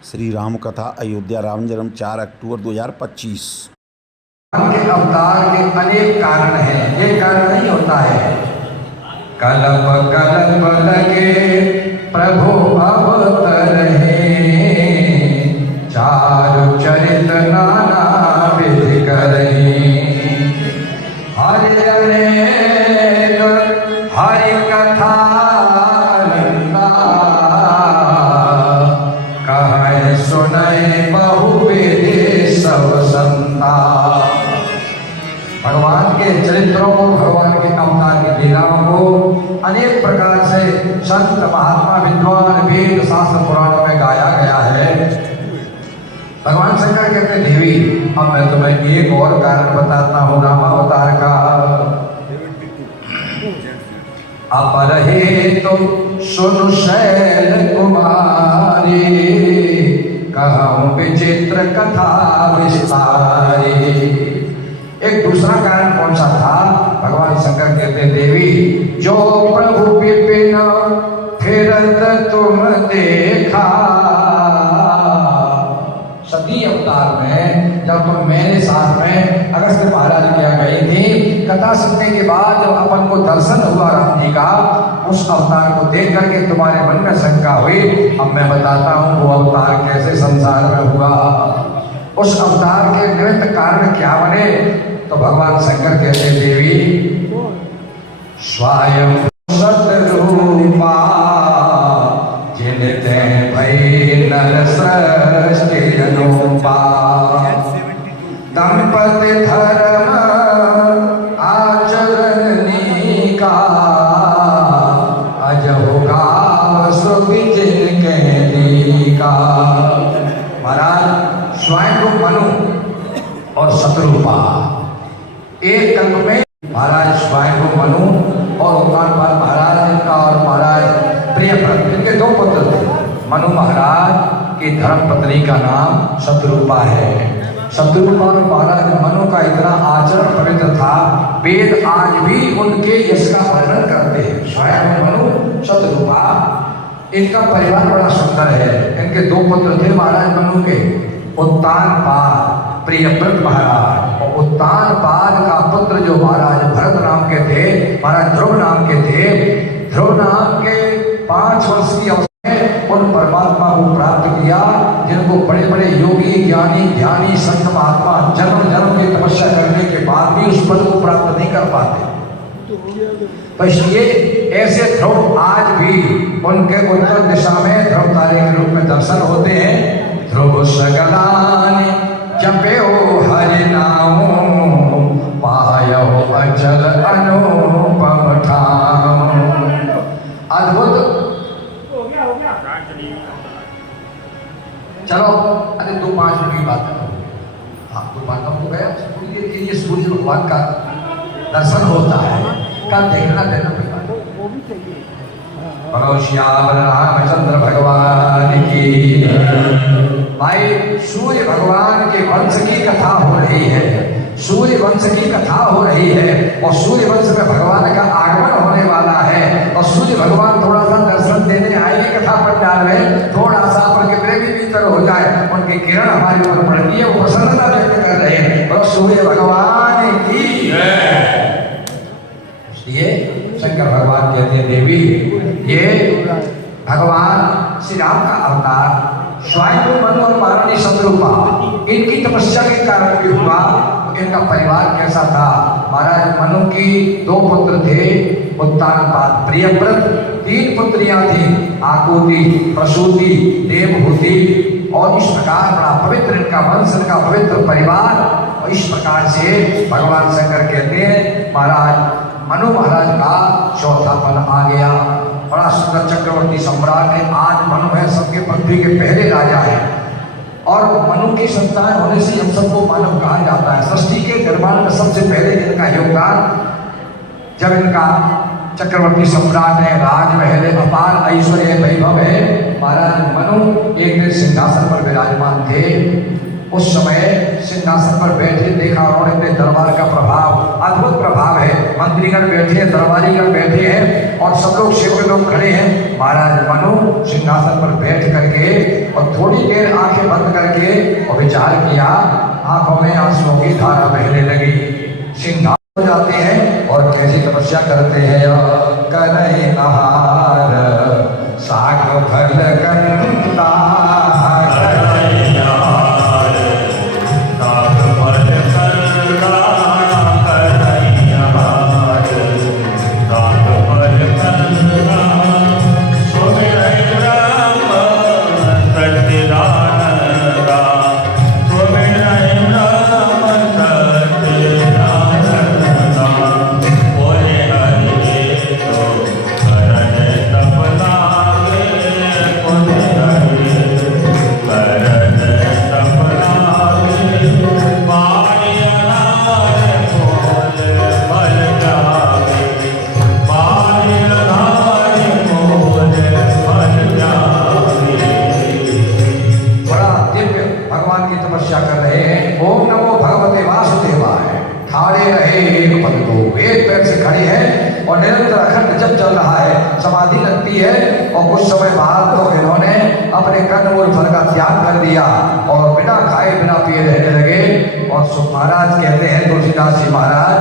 श्री राम कथा अयोध्या राम जन्म 4 अक्टूबर 2025। के अवतार के अनेक कारण हैं, ये कारण नहीं होता है। कलप कलप लगे प्रभु अवतरहे, चारु चरित नाना विधि करहि। हरि अनेक हरि कथा कहे सुनय बहु विधि सब संता। भगवान के चरित्रों को, भगवान के अवतार की लीलाओं को अनेक प्रकार से संत महात्मा विद्वान वेद शास्त्र पुराणों में गाया गया है। भगवान शंकर कहते हैं देवी, अब मैं तुम्हें एक और कारण बताता हूँ राम अवतार का। अपरहे तो सुन शैल कुमारी, कहूँ विचित्र कथा विस्तारी। एक दूसरा कारण कौन सा था? भगवान शंकर कहते देवी, जो प्रभु विपिन फिरत तुम देखा। सती अवतार में जब तुम मेरे साथ में अगस्त्य महाराज की यहाँ गई थी, कथा सुनने के बाद जब अपन को दर्शन हुआ राम जी का, उस अवतार को देख करके तुम्हारे मन में शंका हुई। अब मैं बताता हूँ वो अवतार कैसे संसार में हुआ, उस अवतार के निमित्त कारण क्या बने। तो भगवान शंकर कहते देवी, स्वयं सतरूपा जिनते भई नर सृष्टि अनुपा। दंपति धर्म आचरणी का, अजहु गाव सुखी जिनके का। महाराज स्वयं को मनु और शत्रुपा एक कंग में, महाराज स्वयं को मनु और उत्तानपाद महाराज का और महाराज प्रियव्रत, इनके दो पुत्र थे। मनु महाराज की धर्म पत्नी का नाम शत्रुपा है। शत्रुपा और महाराज मनु का इतना आचरण पवित्र था, वेद आज भी उनके यश का वर्णन करते हैं। स्वयं मनु शत्रुपा, इनका परिवार बड़ा सुंदर है। इनके दो पुत्र थे महाराज मनु के, उत्तानपाद प्रियव्रत महाराज। और उत्तानपाद का पुत्र जो महाराज भरत नाम के थे, महाराज ध्रुव नाम के थे। ध्रुव नाम के 5 वर्ष की अवस्था में उन परमात्मा को प्राप्त किया, जिनको बड़े बड़े योगी ज्ञानी ध्यानी संत महात्मा जन्म जन्म की तपस्या करने के बाद भी उस पद को प्राप्त नहीं कर पाते। तो इसलिए ऐसे ध्रुव आज भी उनके उत्तर दिशा में ध्रुव तारे के रूप में दर्शन होते हैं। ध्रुव सगलान जपयो हरि नाम, पायो अचल अनुपम ठाम। अद्भुत। चलो अरे 2-5 मिनट की बात करो। आपको बातों को गया के लिए सूर्य भगवान का दर्शन होता है, कल देखना देना रामचंद्र भगवान की। भाई सूर्य भगवान के वंश की कथा हो रही है, सूर्य वंश की कथा हो रही है, और सूर्य वंश में भगवान का आगमन होने वाला है। और सूर्य भगवान थोड़ा सा दर्शन देने आएंगे कथा पंडाल में, थोड़ा सा उनके प्रेमी भीतर हो जाए, उनकी किरण हमारे ऊपर पड़ती है, वो प्रसन्नता व्यक्त कर रहे हैं। और सूर्य भगवान की ये शंकर भगवान कहते हैं देवी, ये भगवान श्री राम का अवतार स्वयं मनु और महारानी शत्रुपा, इनकी तपस्या के कारण भी हुआ। इनका परिवार कैसा था? महाराज मनु की 2 पुत्र थे, उत्तानपाद प्रियव्रत। 3 पुत्रियां थी, आकुति प्रसूति देवहूति। और इस प्रकार बड़ा पवित्र इनका वंश, इनका पवित्र परिवार। और इस प्रकार से भगवान शंकर कहते हैं महाराज मनु महाराज का चौथा फल आ गया। बड़ा सुंदर चक्रवर्ती सम्राट है। आज मनु है सबके पृथ्वी के पहले राजा है, और मनु की संतान होने से हम सबको मानव कहा जाता है। सृष्टि के निर्माण में सबसे पहले इनका योगदान, जब इनका चक्रवर्ती सम्राट है, राजमहल है, अपार ऐश्वर्य वैभव है। महाराज मनु एक दिन सिंहासन पर विराजमान थे। उस समय सिंहासन पर बैठे देखा उन्होंने, दरबार का प्रभाव अद्भुत प्रभाव है। मंत्रीगण बैठे, दरबारीगण बैठे हैं, और सब लोग सेवक लोग खड़े हैं। महाराज मनु सिंहासन पर बैठ करके और थोड़ी देर आंखें बंद करके और विचार किया, आंखों में आंसुओं की धारा बहने लगी। सिंहासन हो जाते हैं और कैसी तपस्या करते हैं। करे आहार साग फल कंदा, तपस्या कर रहे हैं। ओम नमो भगवते वासुदेवाय। खड़े रहे एक पल दो, एक पैर से खड़े हैं और निरंतर अखंड जप चल रहा है, समाधि लगती है। और कुछ समय बाद तो इन्होंने अपने कंदमूल फल का त्याग कर दिया और बिना खाए बिना पिए रहने लगे। और महाराज कहते हैं, तुलसीदास जी महाराज,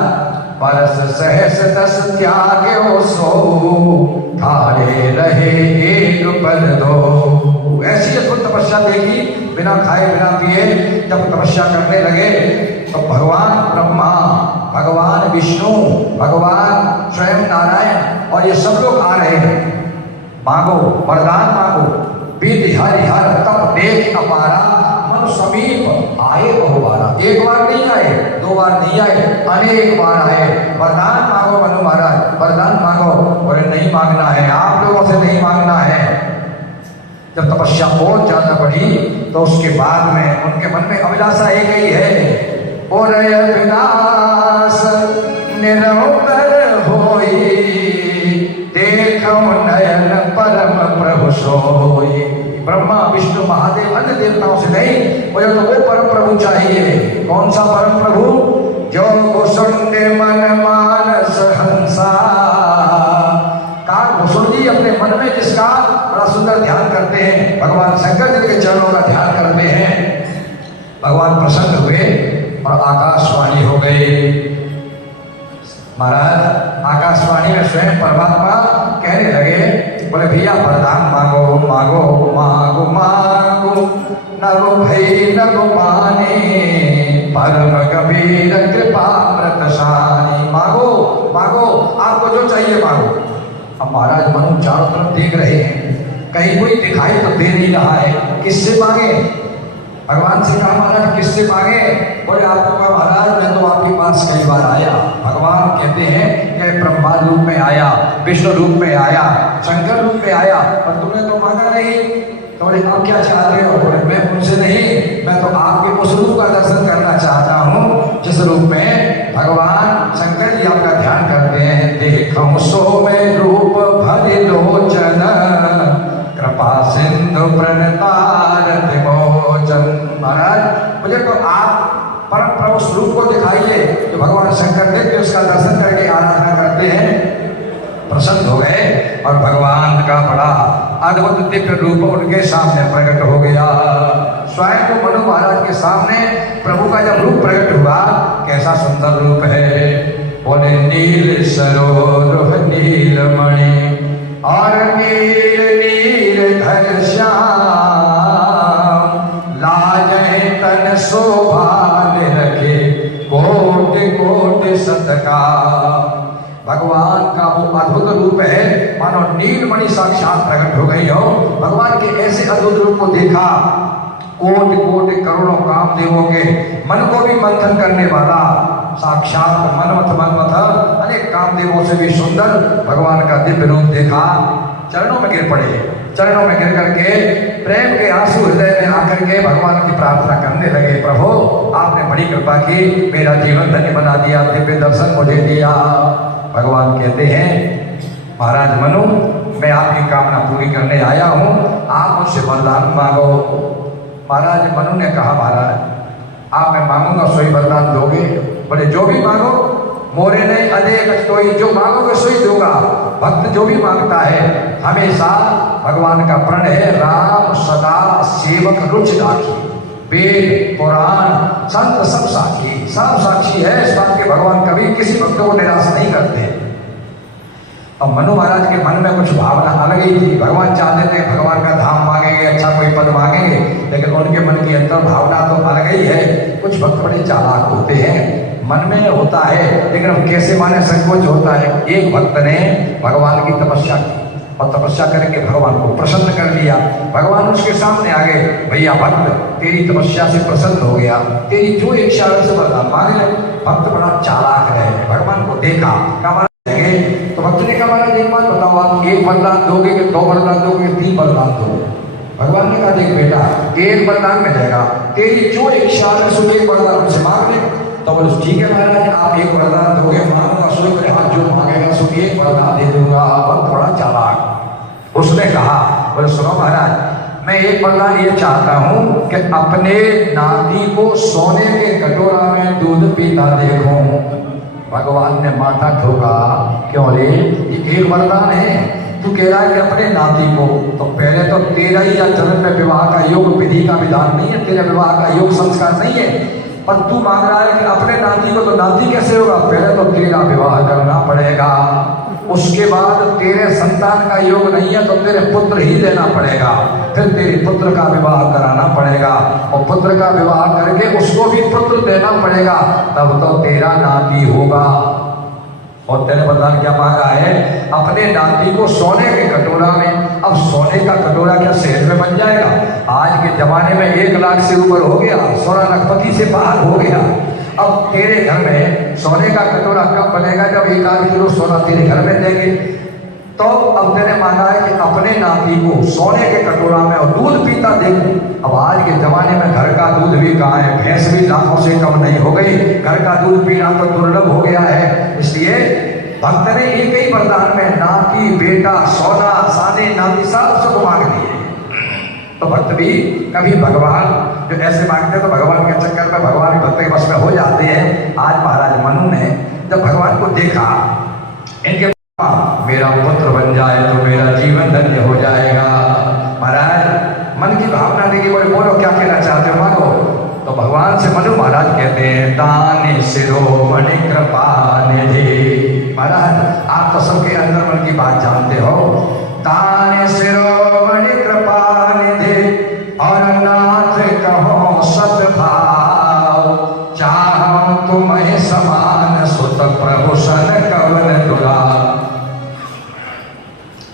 परस सहस दस त्याग्यो सो, खड़े रहे एक पल दो। ऐसी अद्भुत तपस्या देखी, बिना खाए बिना पिए जब तपस्या करने लगे तो भगवान ब्रह्मा, भगवान विष्णु, भगवान स्वयं नारायण और ये सब लोग आ रहे हैं। मांगो वरदान मांगो, विधि हरिहर तप देख अपारा, मन समीप आए बहुबारा। एक बार नहीं आए, दो बार नहीं आए, अनेक बार आए। वरदान मांगो मनु महाराज, वरदान मांगो। बोले नहीं मांगना है, आप लोगों से नहीं मांगना है। जब तपस्या बहुत ज्यादा बढ़ी तो उसके बाद में उनके मन में अभिलाषा एक ही है, और अभिलाष निरंतर होई, देखो नयन परम प्रभु सोई। ब्रह्मा विष्णु महादेव अन्य देवताओं से नहीं, मुझे तो वो परम प्रभु चाहिए। कौन सा परम प्रभु? जो कुसुंडे मन मानस हंसा। भूषण जी अपने मन में जिसका बड़ा सुंदर ध्यान करते हैं, भगवान शंकर जी के चरणों का ध्यान करते हैं, भगवान प्रसन्न हुए और आकाशवाणी हो गई। महाराज आकाशवाणी में स्वयं परमात्मा कहने लगे, बोले भैया वरदान मांगो मांगो मांगो मांगो, नगो भई नगो माने, परम कबीर कृपा प्रतशानी। मांगो मांगो, आपको जो चाहिए मांगो। अब महाराज मनु चारों तरफ देख रहे हैं, कहीं कोई दिखाई तो दे नहीं रहा है, किससे मांगे? भगवान से कहा महाराज किससे मांगे? बोले आपको कहा महाराज मैं तो आपके पास कई बार आया। भगवान कहते हैं कि ब्रह्मा रूप में आया, विष्णु रूप में आया, शंकर रूप में आया, पर तुमने तो मांगा नहीं। तो बोले आप क्या चाहते हो? बोले मैं उनसे नहीं, मैं तो आपके उस रूप का दर्शन करना चाहता हूँ जिस रूप में भगवान शंकर जी आपका ध्यान करते हैं। देखो सो में रूप भरि लोचन, कृपा सिंधु प्रणतार विमोचन। महाराज मुझे तो आप परम प्रभु स्वरूप को दिखाइए। तो भगवान शंकर देख के उसका दर्शन करके आराधना करते हैं, प्रसन्न हो गए और भगवान का बड़ा अद्भुत दिव्य रूप उनके सामने प्रकट हो गया। स्वयं को मनु महाराज के सामने प्रभु का जब रूप प्रकट हुआ, कैसा सुंदर रूप है। बोले नील सरोरुह नीलमणि और नील नील धर श्याम, लाजै तन शोभा रखे कोटि कोटि सतका। भगवान का वो अद्भुत रूप है, मानो नीलमणि साक्षात प्रकट हो गई हो। भगवान के ऐसे अद्भुत रूप को देखा, कोटि कोटि करोड़ों कामदेवों के मन को भी मंथन करने वाला साक्षात मनमथ अनेक कामदेवों से भी सुंदर भगवान का दिव्य रूप देखा। चरणों में गिर पड़े, चरणों में गिर करके प्रेम के आंसू हृदय में आकर के भगवान की प्रार्थना करने लगे। प्रभु आपने बड़ी कृपा की, मेरा जीवन धन्य बना दिया, दिव्य दर्शन मुझे दिया। भगवान कहते हैं महाराज मनु मैं आपकी कामना पूरी करने आया हूँ, आप मुझसे वरदान मांगो। महाराज मनु ने कहा महाराज आप मैं मांगूंगा सोई वरदान दोगे? बोले जो भी मांगो, मोरे नहीं अनेक सोई, जो मांगोगे सोई दूंगा। भक्त जो भी मांगता है हमेशा भगवान का प्रण है, राम सदा सेवक रुचि राखी। वेद पुराण संत सब साक्षी है इस बात के, भगवान कभी किसी भक्त को निराश नहीं करते। अब मनु महाराज के मन में कुछ भावना अलग ही थी। भगवान चाहते थे भगवान का धाम मांगेंगे, अच्छा कोई पद मांगेंगे, लेकिन उनके मन की अंतर भावना तो अलग ही है। कुछ भक्त बड़े चालाक होते हैं, मन में होता है लेकिन अब कैसे माने संकोच होता है। एक भक्त ने भगवान की तपस्या की और तपस्या करके भगवान को प्रसन्न कर लिया। भगवान उसके सामने आ गए, भैया भक्त तेरी तपस्या से प्रसन्न हो गया, तेरी जो इच्छा है उसे वरदान मांग ले। भक्त बड़ा चालाक है, भगवान को देखा, कहा तो भक्त ने कहा महाराज एक बात बताओ, आप एक वरदान दोगे कि दो वरदान दोगे, तीन वरदान दो? भगवान ने कहा देख बेटा, एक वरदान मिलेगा, तेरी जो इच्छा है सो एक वरदान उनसे मांग ले। तो बोले ठीक है महाराज, आप एक वरदान दोगे, मांगूंगा सो मेरे हाथ जो मांगेगा सो एक वरदान दे दूंगा। भक्त बड़ा चालाक, उसने कहा बोले सुनो महाराज, मैं एक वरदान ये चाहता हूँ कि अपने नाती को सोने के कटोरा में दूध पीता देखूं। भगवान ने माथा ठोका, क्यों रे, ये एक वरदान है, तू कह रहा है कि अपने नाती को, तो पहले तो तेरा ही या जन्म में विवाह का योग विधि का विधान नहीं है, तेरा विवाह का योग संस्कार नहीं है, और तू मांग रहा है कि अपने नाती को, तो नाती कैसे होगा? पहले तो तेरा विवाह करना पड़ेगा, उसके बाद तेरे संतान का योग नहीं है तो तेरे पुत्र ही देना पड़ेगा, फिर तेरे पुत्र का विवाह कराना पड़ेगा, और पुत्र का विवाह करके उसको भी पुत्र देना पड़ेगा, तब तो तेरा नाती होगा। और तेरे वरदान क्या मांगा है? अपने नाती को सोने के कटोरा में। अब सोने का कटोरा क्या शहर में बन जाएगा? आज के जमाने में 1 लाख से ऊपर हो गया, सोना लखपति से बाहर हो गया। अब तेरे घर में सोने का कटोरा कब बनेगा? जब 1 किलो सोना तेरे घर में देंगे। तो अब तेने मांगा है कि अपने नाती को सोने के कटोरा में और दूध पीता देखूं। अब आज के जमाने में घर का दूध भी कहाँ है, भैंस भी लाखों से कम नहीं हो गई, घर का दूध पीना तो दुर्लभ हो गया है। इसलिए भक्त ने एक ही वरदान में नाती, बेटा, सोना, साने, नाती सब मांग दिए। तो भक्त भी कभी भगवान जो ऐसे मांगते तो भगवान के चक्कर में भगवान भक्त के वश में हो जाते हैं। आज महाराज मनु ने जब भगवान को देखा, इनके मेरा पुत्र बन जाए तो मेरा जीवन धन्य हो जाएगा। महाराज मन की भावना देखिए, बोले बोलो क्या कहना चाहते हो, मांगो। तो भगवान से मनु महाराज कहते हैं, दाने शिरोमणि कृपा निधि। महाराज आप तो सबके अंदर मन की बात जानते हो। दाने शिरोमणि कृपा निधि और नाथ कहो सद्भाव, चाहो तुम्हें समान सुत प्रभु सन कवन दुराव।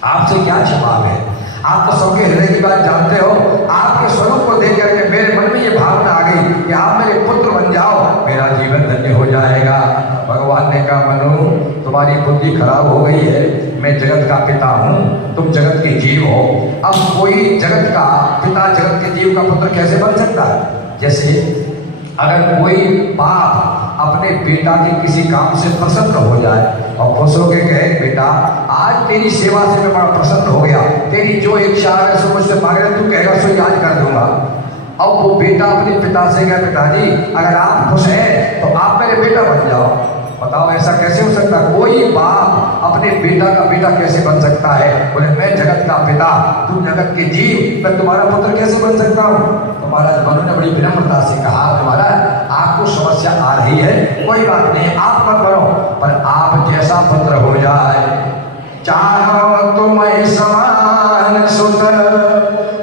आपसे क्या जवाब है? आप तो सबके हृदय की बात जानते हो। आपके स्वरूप को देख करके मेरे मन में ये भावना आ गई कि आप मेरे पुत्र बन जाओ, मेरा जीवन धन्य हो जाएगा। भगवान ने कहा, मनु तुम्हारी बुद्धि खराब हो गई है, मैं जगत का पिता हूँ, तुम जगत के जीव हो। अब कोई जगत का पिता जगत के जीव का पुत्र कैसे बन सकता है? जैसे अगर कोई बाप अपने बेटा के किसी काम से प्रसन्न हो जाए और खुश होकर कहे, बेटा आज तेरी सेवा से मैं बड़ा प्रसन्न हो गया, तेरी जो इच्छा है सो मुझसे मांग रहे, तू कहेगा सो याद कर दूंगा। अब वो बेटा अपने पिता से कहे, पिताजी अगर आप खुश हैं तो आप मेरे बेटा बन जाओ। बताओ ऐसा कैसे हो सकता है? कोई बाप अपने बेटा का बेटा कैसे बन सकता है? बोले मैं जगत का पिता, तुम जगत के जीव, मैं तुम्हारा पुत्र कैसे बन सकता हूँ? तो महाराज मनु ने बड़ी विनम्रता से कहा, महाराज आपको समस्या आ रही है, कोई बात नहीं, आप मत बनो, पर आप जैसा पुत्र हो जाए, चाहो तुम्हें समान सुत,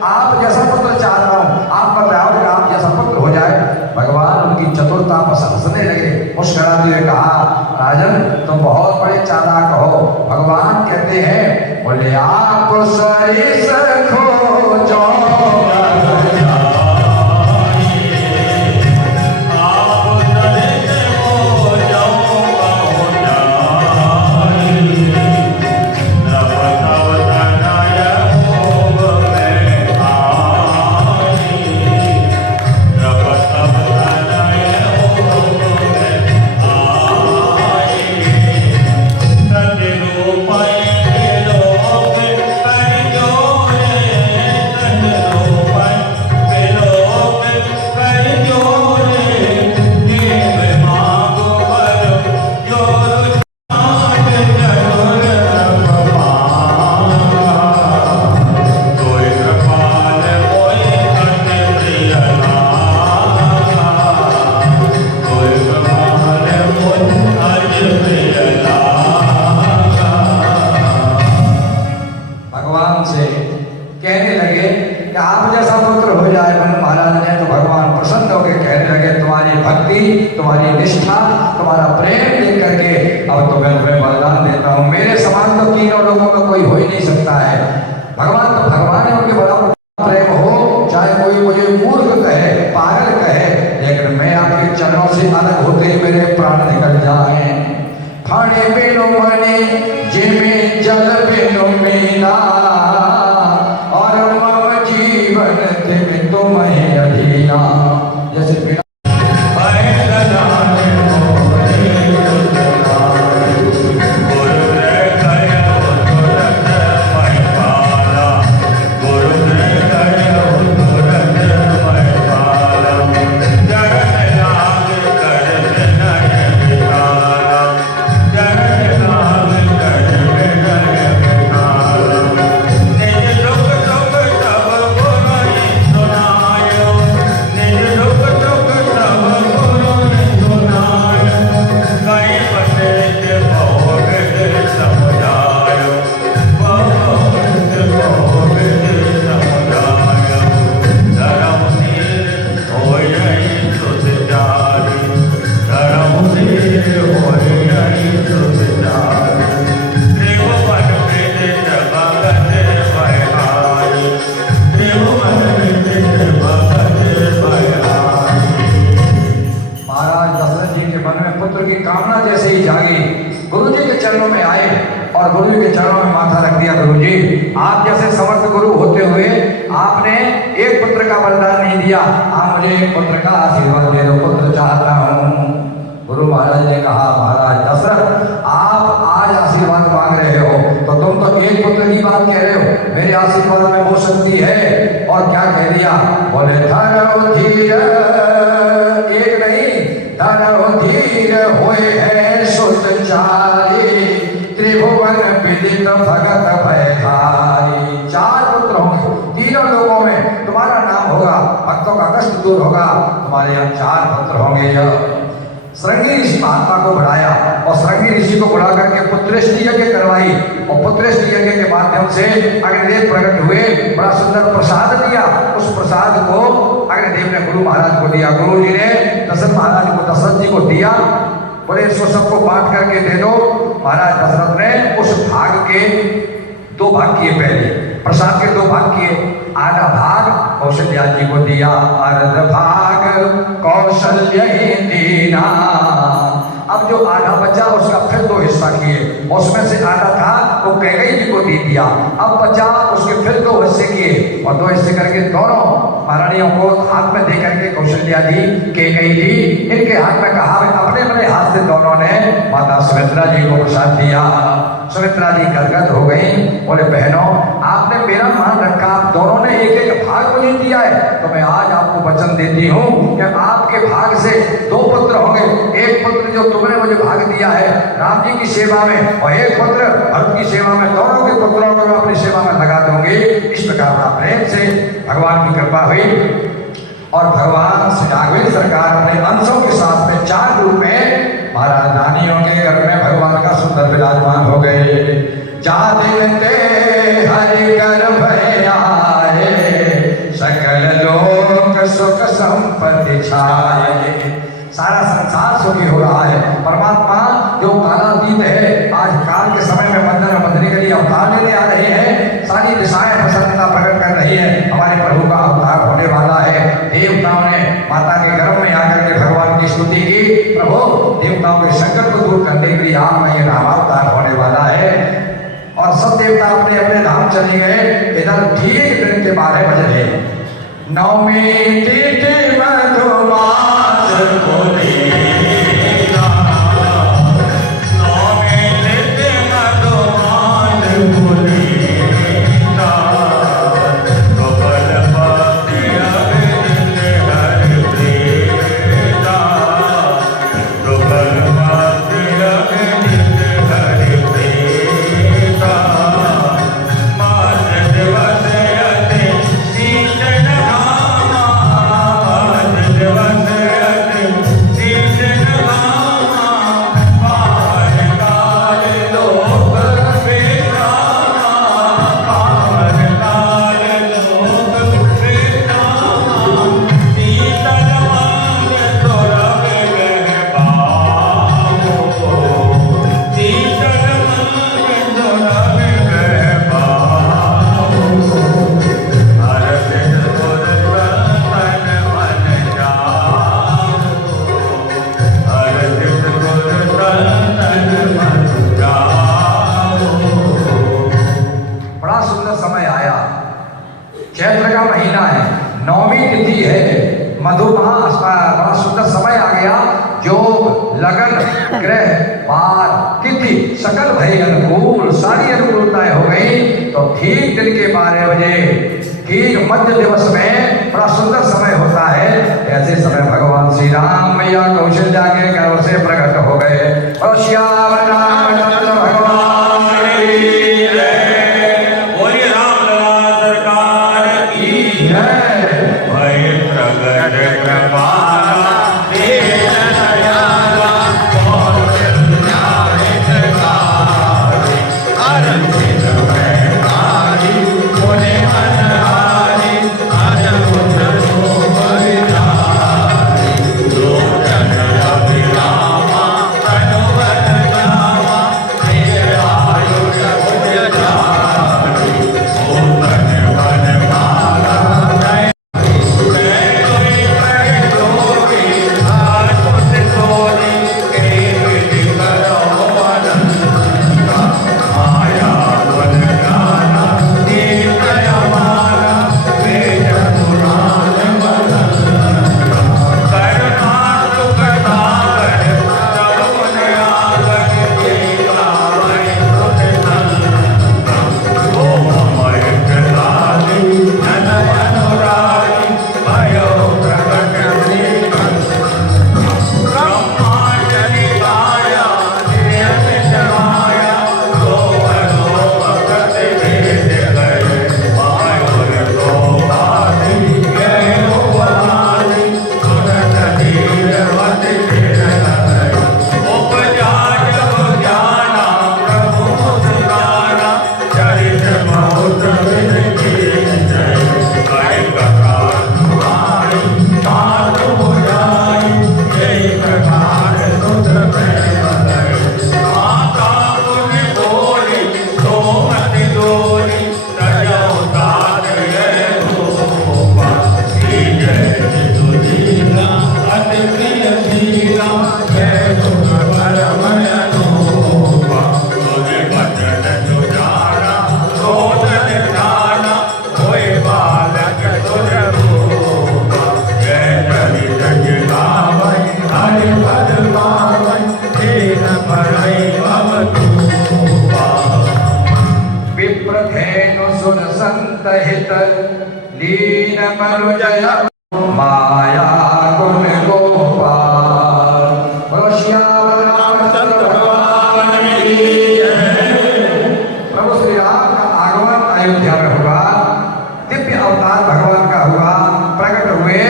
आप जैसा पुत्र चाहता हूँ, आप बताओ कि आप जैसा पुत्र हो जाए। भगवान उनकी चतुरता पर हंसने लगे, मुस्कुराते हुए कहा, राजन तुम बहुत बड़े चालाक हो। भगवान कहते हैं, बोले आप सही सखो जो पुत्र हो जाए। मन महाराज ने तो भगवान प्रसन्न होकर कहने लगे तुम्हारी भक्ति, तुम्हारी निष्ठा, तुम्हारा प्रेम देख करके अब तो मैं तुम्हें वरदान देता हूँ। मेरे समान तो तीनों लोगों में कोई हो ही नहीं सकता है। भगवान तो भगवान है, उनके बड़ा प्रेम हो, चाहे कोई मुझे मूर्ख कहे, पागल कहे, लेकिन मैं आपके चरणों से अलग होते ही मेरे प्राण निकल जाए। खाने पीनो मने जिमे जल पिनो मीना और मम जीवन तिम तुम्हें अधीना। जैसे बिना आप जैसे समर्थ गुरु होते हुए आपने एक पुत्र का वरदान नहीं दिया। आप मुझे एक पुत्र का आशीर्वाद दे दो, पुत्र चाहता हूँ। गुरु महाराज ने कहा महाराज दशरथ आप आज आशीर्वाद मांग रहे हो तो तुम तो एक पुत्र की बात कह रहे हो, मेरे आशीर्वाद में वो शक्ति है। और क्या कह दिया? बोले धन धीर एक नहीं धन धीर हुए है सुत चारी त्रिभुवन विदित भगत भयधारी। चार पुत्र होंगे, तीनों लोगों में तुम्हारा नाम होगा, भक्तों का कष्ट दूर होगा। तुम्हारे यहाँ चार पुत्र होंगे। श्रृंगी ऋषि महात्मा को बुलाया और श्रृंगी ऋषि को बुला करके पुत्रेष्टि यज्ञ करवाई और पुत्रेष्टि यज्ञ के माध्यम से अग्निदेव प्रकट हुए, बड़ा सुंदर प्रसाद दिया। उस प्रसाद को अग्निदेव ने गुरु महाराज को दिया, गुरु जी ने दशरथ महाराज को दशरथ जी को दिया। बोले इसको सबको बांट करके दे दो। महाराज दशरथ ने उस भाग के दो भाग किए, पहले प्रसाद के दो भाग किए। आधा भाग कौशल्या जी को दिया, अर्ध भाग कौशल्य दीना। अब जो आधा बचा उसका फिर दो हिस्सा किए, उसमें से आधा था वो कैकेयी जी को दे दिया। अब बचा उसके फिर दो हिस्से किए और दो हिस्से करके दोनों महारानियों को हाथ में दे करके कौशल्या जी, कैकेयी जी इनके हाथ में कहा, अपने अपने हाथ से दोनों ने माता सुमित्रा जी को प्रसाद दिया। सुमित्रा जी गदगद हो गई, बोले बहनों आपने मेरा मान रखा, आप दोनों ने एक एक भाग मुझे दिया है, तो मैं आज आपको वचन देती हूँ कि आपके भाग से दो पुत्र होंगे। एक पुत्र जो तुमने मुझे भाग दिया है राम जी की सेवा में और एक पुत्र भरत की सेवा में, दोनों के पुत्रों को मैं अपनी सेवा में लगा दूंगी। इस प्रकार प्रेम से भगवान की कृपा हुई और भगवान श्री राघवेंद्र सरकार अपने अंशों के साथ में चार रूप में महाराज रानियों के घर में भगवान का सुंदर विराजमान हो गए। जाते हरि कर भय आए सकल लोक सुख संपत्ति छाए। सारा संसार सुखी हो रहा है। परमात्मा जो कालातीत है आज काल के समय में बंधन बंधने के लिए अवतार लेने आ रहे हैं। सारी दिशाएं प्रसन्नता प्रकट कर रही है, हमारे प्रभु का अवतार होने वाला है। देवताओं ने माता के गर्भ में आकर के भगवान की स्तुति की, प्रभु देवताओं के संकट को दूर करने के लिए आपका ये रामावतार होने वाला है। और सब देवता अपने अपने धाम चले गए। इधर ठीक दिन के 12 बज रहे, नवमी तिथि मधुमास खोले Sim, तिथि है, मधुमहा, बड़ा सुंदर समय आ गया। योग, लगन, ग्रह, पार, तिथि सकल भय अनुकूल, सारी अनुकूलताएं हो गई। तो ठीक दिन के 12 बजे, ठीक मध्य दिवस में बड़ा सुंदर समय होता है। ऐसे समय भगवान श्री राम मैया कौशल्या के गर्भ से प्रकट हो गए। और श्याम रामचंद्र भगवान की जय। बोलिए रामलला सरकार की जय। भय प्रगट कृपाला दीन दयाला कौशल्या हितकारी हरन सिर मैदानी मुनि मनहारी अद्भुत रूप विधारी लोचन अभिरामा तनु बल रामा प्रिय आयुष भुज धारी भूतन वन माला जय विप्रधेनु सुन संत हित लीन मनुजय माया गुण गोपाल। बोलो श्याम रामचंद्र भगवान की जय। प्रभु श्री राम का आगमन अयोध्या में हुआ, दिव्य अवतार भगवान का हुआ, प्रकट हुए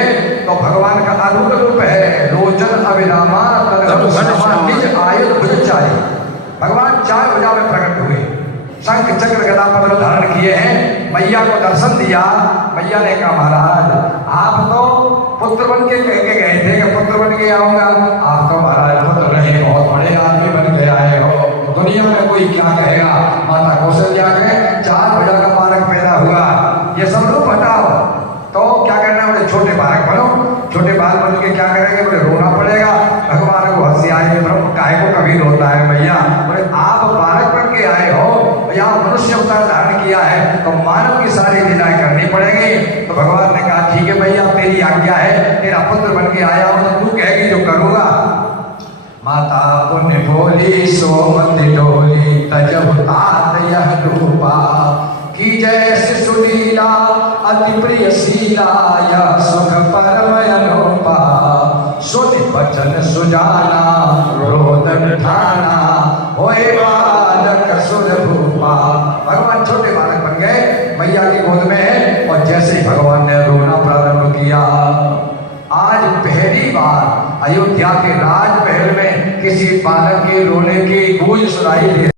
तो भगवान का अद्भुत रूप है। लोचन अभिरामा तनु घनश्यामा निज आयुध भुजचारी। भगवान 4 भुजा में प्रकट हुए, शंख चक्र गदा पद्म धारण किए हैं। मैया को दर्शन दिया। मैया ने कहा महाराज आप तो पुत्र बन के कह के गए थे कि पुत्र बन के आऊंगा, आप तो महाराज पुत्र नहीं बहुत बड़े आदमी बन के आए हो, दुनिया में कोई क्या कहेगा। माता कौशल्या के 4 भुजा का बालक पैदा हुआ। ये सब रूप हटाओ तो क्या करना है, बोले छोटे बालक बनो। छोटे बाल बन के क्या करेंगे, बोले रोना पड़ेगा। भगवान को हंसी आई, ब्रह्म काहे को कभी रोता है मैया। बोले आप बालक बन के आए हो, यहाँ मनुष्य अवतार धारण किया है तो मानव की सारी लीलाएं करनी पड़ेगी। तो भगवान ने कहा ठीक है भैया तेरी आज्ञा है, तेरा पुत्र बन के आया हूं तो तू कहेगी जो करूंगा। माता पुण्य बोली सोमति डोली तजब तात यह रूपा की जैसे सुनीला अति प्रिय शीला यह सुख परम अनुपा। सुनि बचन सुजाना रोदन ठाना होए बालक सुर भूपा। भगवान छोटे बालक बन गए, मैया की गोद में। और जैसे ही भगवान ने रोना प्रारंभ किया, आज पहली बार अयोध्या के राजमहल में किसी बालक के रोने की गूंज सुनाई दे